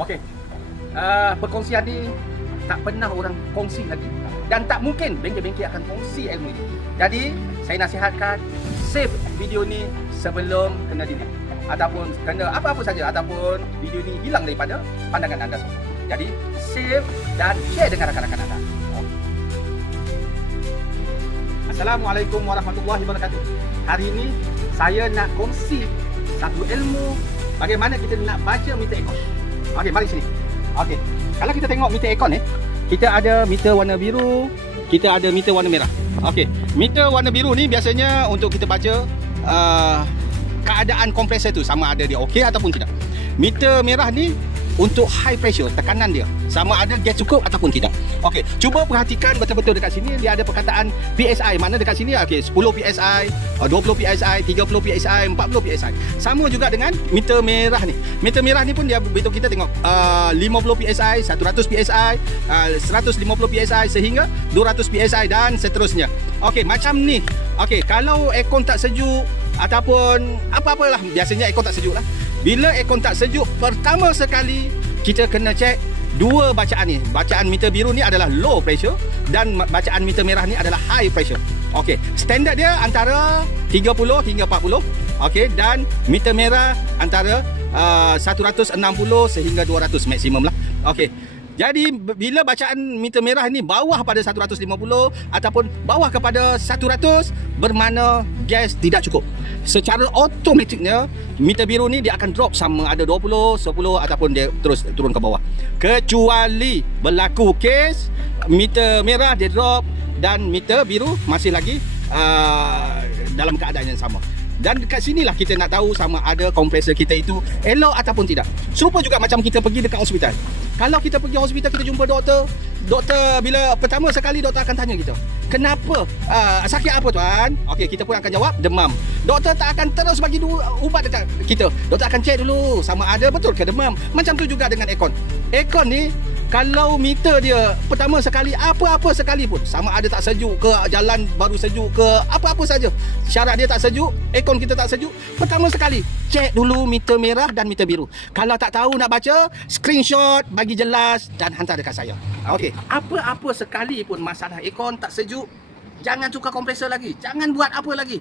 Okey. Perkongsian ni tak pernah orang kongsi lagi. Dan tak mungkin bengkel-bengkel akan kongsi ilmu ini. Jadi, saya nasihatkan save video ni sebelum kena delete. Ataupun kena apa-apa saja. Ataupun video ni hilang daripada pandangan anda semua. Jadi, save dan share dengan rakan-rakan anda. Assalamualaikum warahmatullahi wabarakatuh. Hari ini, saya nak kongsi satu ilmu bagaimana kita nak baca meter aircon. Okey, mari sini. Okey. Kalau kita tengok meter aircon ni, kita ada meter warna biru, kita ada meter warna merah. Okey, meter warna biru ni biasanya untuk kita baca keadaan kompresor tu sama ada dia okey ataupun tidak. Meter merah ni untuk high pressure, tekanan dia sama ada gas cukup ataupun tidak. Okey, cuba perhatikan betul-betul dekat sini dia ada perkataan PSI. Mana dekat sini okey 10 PSI, 20 PSI, 30 PSI, 40 PSI. Sama juga dengan meter merah ni. Meter merah ni pun dia beritahu kita tengok 50 PSI, 100 PSI, 150 PSI sehingga 200 PSI dan seterusnya. Okey, macam ni. Okey, kalau aircon tak sejuk ataupun apa-apalah, biasanya aircon tak sejuk lah. Bila aircon tak sejuk, pertama sekali kita kena cek dua bacaan ni. Bacaan meter biru ni adalah low pressure dan bacaan meter merah ni adalah high pressure. Okey, standard dia antara 30 hingga 40. Okey, dan meter merah antara 160 sehingga 200 maksimum lah. Okey. Jadi bila bacaan meter merah ni bawah pada 150 ataupun bawah kepada 100 bermakna gas tidak cukup. Secara automatiknya meter biru ni dia akan drop sama ada 20, 10 ataupun dia terus turun ke bawah. Kecuali berlaku kes meter merah dia drop dan meter biru masih lagi dalam keadaan yang sama. Dan dekat sinilah kita nak tahu sama ada kompresor kita itu elok ataupun tidak. Serupa juga macam kita pergi dekat hospital. Kalau kita pergi hospital, kita jumpa doktor. Doktor bila pertama sekali doktor akan tanya kita, kenapa? Sakit apa tuan? Okey, kita pun akan jawab demam. Doktor tak akan terus bagi ubat dekat kita. Doktor akan cek dulu sama ada betul ke demam. Macam tu juga dengan aircon. Aircon ni kalau meter dia pertama sekali apa-apa sekalipun, sama ada tak sejuk ke, jalan baru sejuk ke, apa-apa saja, syarat dia tak sejuk, aircon kita tak sejuk, pertama sekali cek dulu meter merah dan meter biru. Kalau tak tahu nak baca, screenshot, bagi jelas dan hantar dekat saya. Okey, apa-apa sekalipun masalah aircon tak sejuk, jangan tukar kompresor lagi, jangan buat apa lagi.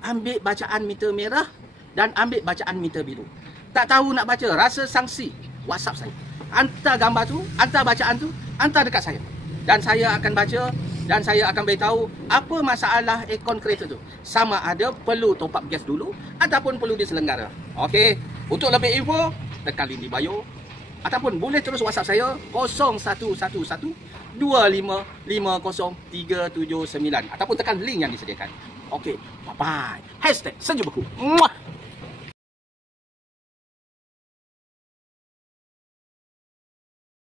Ambil bacaan meter merah dan ambil bacaan meter biru. Tak tahu nak baca, rasa sangsi, WhatsApp saya. Hantar gambar tu, hantar bacaan tu, hantar dekat saya. Dan saya akan baca dan saya akan beritahu apa masalah aircon kereta tu. Sama ada perlu top up gas dulu ataupun perlu diselenggara. Okey, untuk lebih info, tekan link di bio. Ataupun boleh terus WhatsApp saya 0111 2550 379. Ataupun tekan link yang disediakan. Okey, bye-bye. #sejuk beku. Muah.